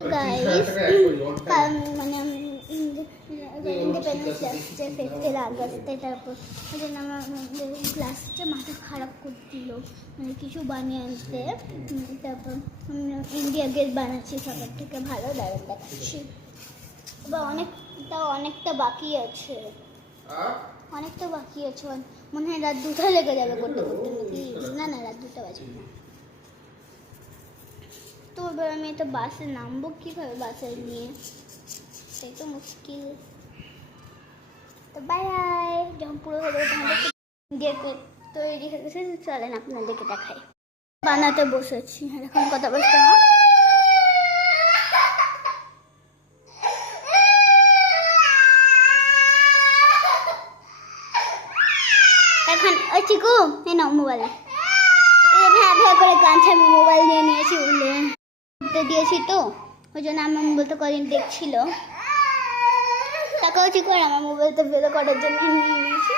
Guys মানে independence আসছে 5 আগস্টে, তারপর ওই জন্য আমাদের ক্লাসটা মাথা খারাপ করছিল, মানে কিছু বানিয়ে আনতে। তারপর ইন্ডিয়া গেট বানাচ্ছি, সবার থেকে ভালো দাঁড়ান দেখাচ্ছি। বা অনেকটা বাকি আছে, মনে হয় রাত 2টা লেগে যাবে করতে করতে নাকি। না রাত 2টা বাজবে না। তো এবার আমি একটা বাসে নামবো কীভাবে, বাসে নিয়ে সেই তো মুশকিল। তো বাই বাই, যখন পুরো হয়ে যাবে তখন গেট তৈরি হয়ে গেছে, চলেন আপনাদেরকে দেখাই। বানাতে বসেছি, এখন কথা বলতে না। এখন ওই চিকু এই নাও মোবাইল, ভ্যা করে কাঁদছে। আমি মোবাইল নিয়ে নিয়েছি বলে দিয়েছি, তো ওই জন্য আমার মোবাইল তো কদিন দেখছিল, তাকেও চিকু আর আমার মোবাইল তো ভিডিও করার জন্য নিয়ে নিয়েছি।